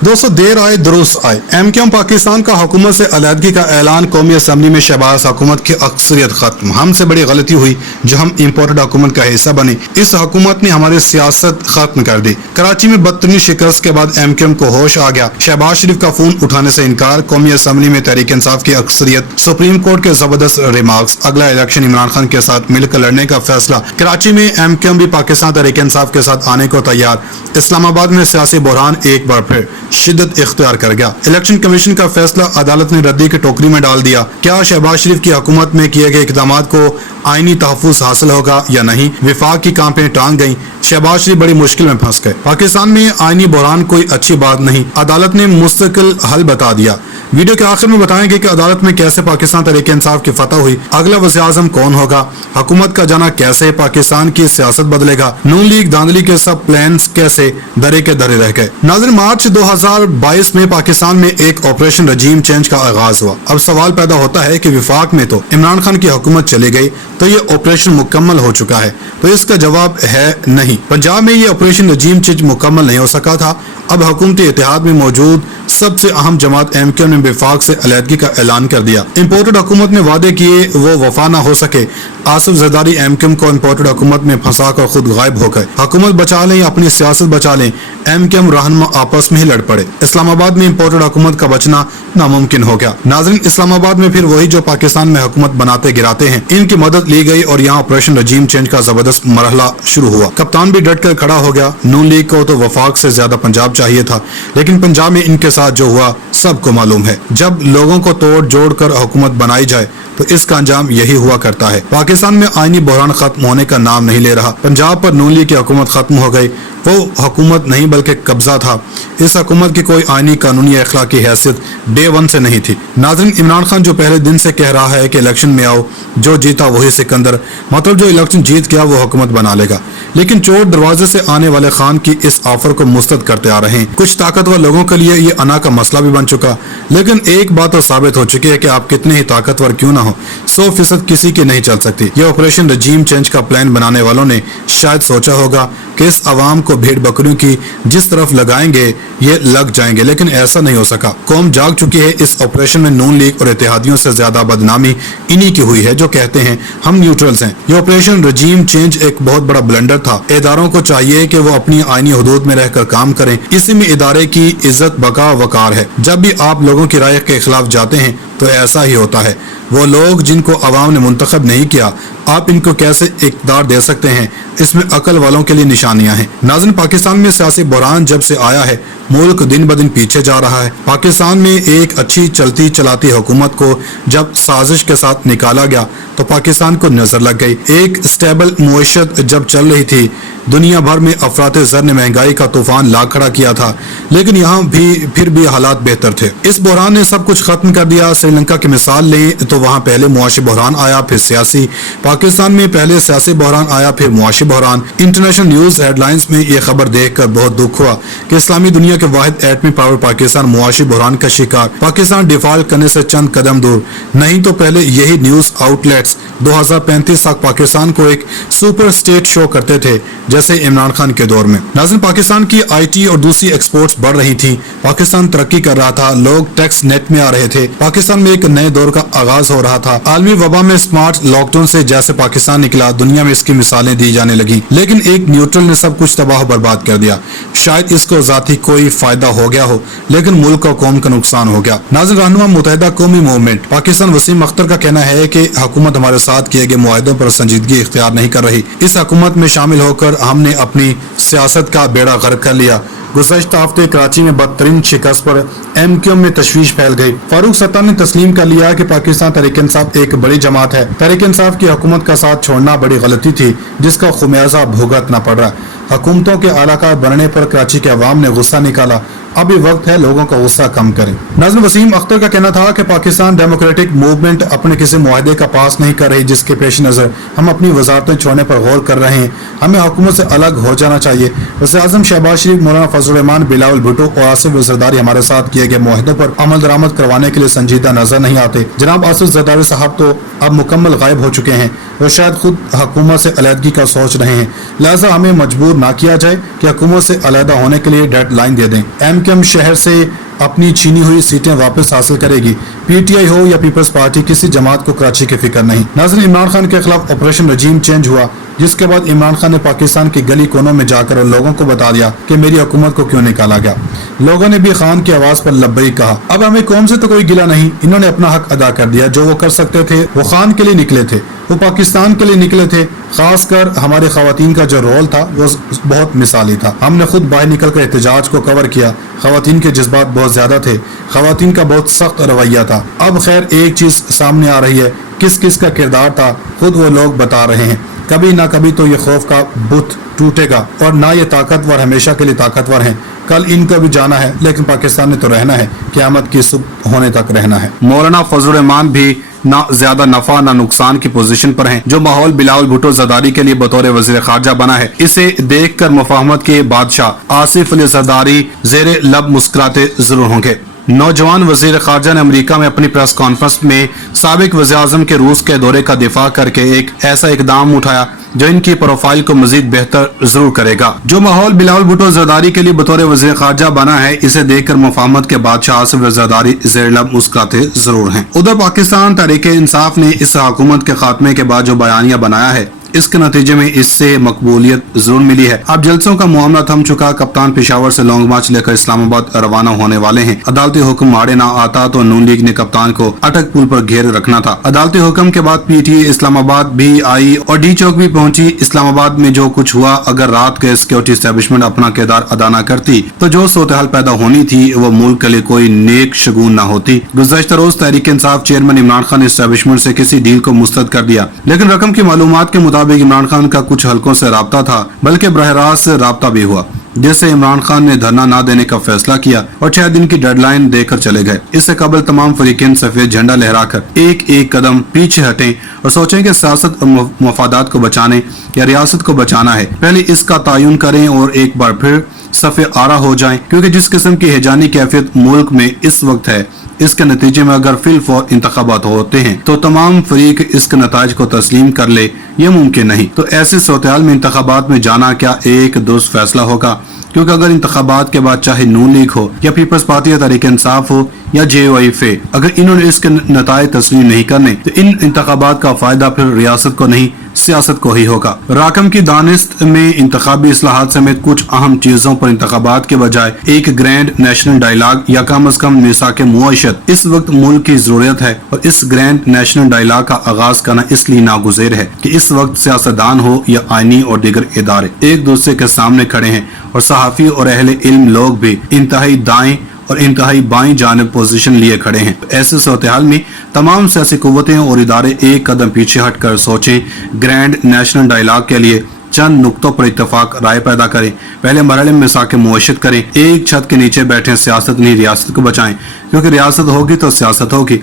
दोस्तों, देर आए दुरुस्त आए। एमक्यूएम पाकिस्तान का हुकूमत से अलहदगी का ऐलान। कौमी असम्बली में शहबाज हुकूमत की अक्सरियत खत्म। हमसे बड़ी गलती हुई जो हम इम्पोर्टेड हुकूमत का हिस्सा बने। इस हुकूमत ने हमारी सियासत खत्म कर दी। कराची में बदतरीन शिकस्त के बाद एमक्यूएम को होश आ गया। शहबाज शरीफ का फोन उठाने से इनकार। कौमी असम्बली में तहरीक इंसाफ की अक्सरियत। सुप्रीम कोर्ट के जबरदस्त रिमार्क्स। अगला इलेक्शन इमरान खान के साथ मिलकर लड़ने का फैसला। कराची में एमक्यूएम भी पाकिस्तान तहरीक इंसाफ के साथ आने को तैयार। इस्लामाबाद में सियासी बहरान एक बार फिर शिद्दत इख्तियार कर गया। इलेक्शन कमीशन का फैसला अदालत ने रद्दी की टोकरी में डाल दिया। क्या शहबाज शरीफ की हुकूमत में किए गए इक़दामात को आईनी तहफ़्फ़ुज़ हासिल होगा या नहीं? विफाक की कांपें टांग गईं। शहबाज शरीफ बड़ी मुश्किल में फंस गए। पाकिस्तान में आईनी बहरान कोई अच्छी बात नहीं। अदालत ने मुस्तकिल हल बता दिया। वीडियो के आखिर में बताएंगे कि अदालत में कैसे पाकिस्तान तहरीक इंसाफ की फतह हुई। अगला वज़ीर-ए-आज़म कौन होगा? हुकूमत का जाना कैसे पाकिस्तान की सियासत बदलेगा? नून लीग धांधली के सब प्लान्स कैसे धरे के धरे रह गए? नाज़रीन, मार्च 2022 में पाकिस्तान में एक ऑपरेशन रजीम चेंज का आगाज हुआ। अब सवाल पैदा होता है कि विफाक में तो इमरान खान की हुकूमत चली गई, तो ये ऑपरेशन मुकम्मल हो चुका है? तो इसका जवाब है नहीं। पंजाब में ये ऑपरेशन रजीम चेंज मुकम्मल नहीं हो सका था। अब हुकूमती इत्तेहाद में मौजूद सबसे अहम जमात एमक्यूएम ने विफाक से अलहदगी का ऐलान कर दिया। इम्पोर्टेड हुकूमत ने वादे किए वो वफा न हो सके। आसिफ जरदारी एमक्यूएम को इम्पोर्टेड हुकूमत में फंसा कर खुद गायब हो गए। हुकूमत बचा लें या अपनी सियासत बचा लें, एमक्यूएम रहनुमा आपस में ही लड़ पड़े। इस्लामाबाद में इम्पोर्टेड हुकूमत का बचना नामुमकिन हो गया। नाज़रीन, इस्लामाबाद में फिर वही जो पाकिस्तान में हुकूमत बनाते गिराते हैं, इनकी मदद ली गई और यहाँ ऑपरेशन रजीम चेंज का जबरदस्त मरहला शुरू हुआ। कप्तान भी डट कर खड़ा हो गया। नून लीग को तो वफाक से ज्यादा पंजाब चाहिए था, लेकिन पंजाब में इनके साथ जो हुआ सबको मालूम है। जब लोगों को तोड़ जोड़ कर हुकूमत बनाई जाए तो इसका अंजाम यही हुआ करता है। पाकिस्तान में आईनी बहरान खत्म होने का नाम नहीं ले रहा। पंजाब पर नून लीग की हुकूमत खत्म हो गई। वो हुकूमत नहीं बल्कि कब्जा था। इस हुकूमत की कोई आईनी कानूनी अखलाकी हैसियत डे वन से नहीं थी। नाज़रीन, इमरान खान जो पहले दिन से कह रहा है कि इलेक्शन में आओ, जो जीता वही सिकंदर, मतलब जो इलेक्शन जीत गया वो हुकूमत बना लेगा। लेकिन चोर दरवाजे से आने वाले खान की इस ऑफर को मुस्तरद करते आ रहे हैं। कुछ ताकतवर लोगों के लिए ये अना का मसला भी बन चुका। लेकिन एक बात तो साबित हो चुकी है कि आप कितने ही ताकतवर क्यों ना हो, 100% किसी की नहीं चल सकती। ये ऑपरेशन रजीम चेंज का प्लान बनाने वालों ने शायद सोचा होगा कि इस अवाम को भेड़ बकरियों की जिस तरफ लगाएंगे ये लग जाएंगे, लेकिन ऐसा नहीं हो सका। कौम जाग चुकी है। इस ऑपरेशन में नून लीग और इत्तेहादियों से ज्यादा बदनामी इन्हीं की हुई है जो कहते हैं हम न्यूट्रल्स हैं। ये ऑपरेशन रजीम चेंज एक बहुत बड़ा ब्लंडर था। इदारों को चाहिए कि वो अपनी आईनी हुदूद में रहकर काम करें। इसी में इदारे की इज्जत बका वकार है। जब भी आप लोगों की राय के खिलाफ जाते हैं तो ऐसा ही होता है। वो लोग जिनको अवाम ने मुंतखब नहीं किया, आप इनको कैसे इक़्तिदार दे सकते हैं? इसमें अकल वालों के लिए निशानियां हैं। नाज़रीन, पाकिस्तान में सियासी बहरान जब से आया है, मुल्क दिन ब दिन पीछे जा रहा है। पाकिस्तान में एक अच्छी चलती चलाती हुकूमत को जब साजिश के साथ निकाला गया तो पाकिस्तान को नजर लग गई। एक स्टेबल मुईशत जब चल रही थी, दुनिया भर में अफराते ज़र ने महंगाई का तूफान ला खड़ा किया था, लेकिन यहाँ भी फिर भी हालात बेहतर थे। इस बहरान ने सब कुछ खत्म कर दिया। श्रीलंका की मिसाल लें तो वहाँ पहले मुआशी बहरान आया, फिर सियासी। पाकिस्तान में पहले सियासी बहरान आया, फिर मुआशी बहरान। इंटरनेशनल न्यूज हेडलाइंस में ये खबर देखकर बहुत दुख हुआ कि इस्लामी दुनिया के वाहिद एटमी पावर पाकिस्तान मुआशी बहरान का शिकार। पाकिस्तान डिफॉल्ट करने से चंद कदम दूर। नहीं तो पहले यही न्यूज आउटलेट्स 2035 तक पाकिस्तान को एक सुपर स्टेट शो करते थे, जैसे इमरान खान के दौर में। नाज़रीन, पाकिस्तान की आईटी और दूसरी एक्सपोर्ट्स बढ़ रही थी। पाकिस्तान तरक्की कर रहा था। लोग टैक्स नेट में आ रहे थे। पाकिस्तान में एक नए दौर का आगाज हो रहा था। आलमी वबा में स्मार्ट लॉकडाउन से जैसे पाकिस्तान निकला, दुनिया में इसकी मिसालें दी जाने लगी। लेकिन एक न्यूट्रल ने सब कुछ तबाह बर्बाद कर दिया। शायद इसको जाती कोई फायदा हो गया हो, लेकिन मुल्क और कौम का नुकसान हो गया। नाज़रीन, रहनुमा मुत्तहिदा कौमी मूवमेंट पाकिस्तान वसीम अख्तर का कहना है कि हुकूमत हमारे साथ किए गए मुआहदों पर संजीदगी इख्तियार नहीं कर रही। इस हुकूमत में शामिल होकर हमने अपनी सियासत का बेड़ा गर्क कर लिया। गुज़श्ता हफ्ते कराची में बदतरीन शिकस्त पर एमक्यूएम में तशवीश फैल गई। फारूक सत्तार ने तस्लीम कर लिया कि पाकिस्तान तहरीक इंसाफ एक बड़ी जमात है। तहरीक इंसाफ की हुकूमत का साथ छोड़ना बड़ी गलती थी, जिसका खुमियाजा भुगतना पड़ रहा है। हुकूमतों के आलाकार बनने पर कराची के अवाम ने गुस्सा निकाला। अभी वक्त है लोगों का गुस्सा कम करें। नाज़रीन, वसीम अख्तर का कहना था कि पाकिस्तान डेमोक्रेटिक मूवमेंट अपने किसी मुआहदे का पास नहीं कर रही, जिसके पेश नज़र हम अपनी वजारतें छोड़ने पर गौर कर रहे हैं। हमें हुकूमत से अलग हो जाना चाहिए। वज़ीर-ए-आज़म शहबाज शरीफ, मौलाना फजल रहमान, बिलावल भुट्टो और आसिफ जरदारी हमारे साथ किए गए मुआहदों पर अमल दरामद करवाने के लिए संजीदा नजर नहीं आते। जनाब आसिफ जरदारी साहब तो अब मुकम्मल गायब हो चुके हैं। वो शायद खुद हुकूमत से अलहदगी का सोच रहे हैं। लिहाजा हमें मजबूर ना किया जाए कि हुकूमत से अलहदा होने के लिए डेडलाइन दे दें। MKM शहर से अपनी छीनी हुई सीटें वापस हासिल करेगी। PTI हो या पीपल्स पार्टी, किसी जमात को कराची की फिक्र नहीं। नाज़रीन, इमरान खान के खिलाफ ऑपरेशन रजीम चेंज हुआ, जिसके बाद इमरान खान ने पाकिस्तान की गली कोनों में जाकर लोगों को बता दिया कि मेरी हुकूमत को क्यों निकाला गया। लोगों ने भी खान की आवाज पर लब्बैक कहा। अब हमें कौम से तो कोई गिला नहीं, इन्होंने अपना हक अदा कर दिया। जो वो कर सकते थे वो खान के लिए निकले थे, वो पाकिस्तान के लिए निकले थे। खासकर हमारे खवातीन का जो रोल था वो बहुत मिसाली था। हमने खुद बाहर निकल कर एहतजाज को कवर किया। खवातीन के जज्बात बहुत ज्यादा थे, खवातीन का बहुत सख्त रवैया था। अब खैर एक चीज सामने आ रही है, किस किस का किरदार था खुद वो लोग बता रहे हैं। कभी ना कभी तो ये खौफ का बुत टूटेगा, और ना ये ताकतवर हमेशा के लिए ताकतवर हैं। कल इनको भी जाना है, लेकिन पाकिस्तान में तो रहना है, क़यामत की सुबह होने तक रहना है। मौलाना फजल रहमान भी ना ज्यादा नफा ना नुकसान की पोजीशन पर हैं। जो माहौल बिलावल भुट्टो जरदारी के लिए बतौर वजीर खारजा बना है, इसे देखकर मुफाहमत के बादशाह आसिफ अली जरदारी जेरे लब मुस्कुराते जरूर होंगे। नौजवान वजीर खारजा ने अमेरिका में अपनी प्रेस कॉन्फ्रेंस में साबिक वज़ीर आज़म के रूस के दौरे का दिफा करके एक ऐसा इकदाम उठाया जो इनकी प्रोफाइल को मजीद बेहतर जरूर करेगा। जो माहौल बिलावल भुट्टो जरदारी के लिए बतौर वज़ीर खारजा बना है, इसे देखकर मुफाहमत के बादशाह आसिफ अली जरदारी ज़ेर लब मुस्कुराते जरूर हैं। उधर पाकिस्तान तहरीक इंसाफ ने इस हुकूमत के खात्मे के बाद जो बयानिया बनाया है, इसके नतीजे में इससे मकबूलियत जरूर मिली है। अब जलसों का मामला थम चुका। कप्तान पेशावर से लॉन्ग मार्च लेकर इस्लामाबाद रवाना होने वाले हैं। अदालती हुक्म आड़े ना आता तो नून लीग ने कप्तान को अटक पुल पर घेर रखना था। अदालती हुक्म के बाद PTI इस्लामाबाद भी आई और डी चौक भी पहुंची। इस्लामाबाद में जो कुछ हुआ, अगर रात के सिक्योरिटी एस्टेब्लिशमेंट अपना किरदार अदा न करती तो जो सूरत-ए-हाल पैदा होनी थी वो मुल्क के लिए कोई नेक शगुन न होती। गुज़श्ता रोज तहरीक इंसाफ चेयरमैन इमरान खान ने एस्टेब्लिशमेंट से किसी डील को मुस्तरद कर दिया, लेकिन रकम की मालूमात के मुताबिक इमरान खान का कुछ हलकों से राब्ता था, बल्कि बरह रास्त से राब्ता भी हुआ, जिससे इमरान खान ने धरना न देने का फैसला किया और 6 दिन की डेडलाइन देकर चले गए। इससे कबल तमाम फरीकीन सफेद झंडा लहराकर एक एक कदम पीछे हटें और सोचें कि सियासत और मफादात को बचाने या रियासत को बचाना है, पहले इसका तयन करें और एक बार फिर सफ़े आरा हो जाएं, क्योंकि जिस किस्म की हैजानी कैफियत मुल्क में इस वक्त है, इसके नतीजे में अगर फिलफौर इंतखाबात होते हैं तो तमाम फरीक इसके नताइज को तस्लीम कर ले, ये मुमकिन नहीं। तो ऐसे सूरत-ए-हाल में इंतखाबात में जाना क्या एक दुरुस्त फैसला होगा? क्योंकि अगर इंतखाबात के बाद चाहे नून लीग हो या पीपल्स पार्टी या तहरीक इंसाफ हो या JOIF, अगर इन्होंने इसके नताइज तस्लीम नहीं करने तो इन इंतखाबात का फायदा फिर रियासत को नहीं, सियासत को ही होगा। राकम की दानिस्त में इंतखाबी इस्लाहात समेत कुछ अहम चीजों पर इंतखाबात के बजाय एक ग्रैंड नेशनल डायलॉग या कम अज कम मिसाक मुआशत इस वक्त मुल्क की जरूरत है, और इस ग्रैंड नेशनल डायलॉग का आगाज करना इसलिए नागुज़ेर है कि इस वक्त सियासतदान हो या आईनी और दीगर इदारे एक दूसरे के सामने खड़े हैं और सहाफ़ी और अहले इल्म लोग भी इंतहाई दाएं और इंतहाई बाईं जानिब पोजीशन लिए खड़े हैं। तो ऐसे सूरत-ए-हाल में तमाम सियासी कुव्वतें और इदारे एक कदम पीछे हटकर सोचें, ग्रैंड नेशनल डायलॉग के लिए चंद नुक्तों पर इत्तेफाक राय पैदा करें, पहले मरहले में मिसाक मुआशत करें, एक छत के नीचे बैठे सियासत नहीं रियासत को बचाएं, क्योंकि रियासत होगी तो सियासत होगी।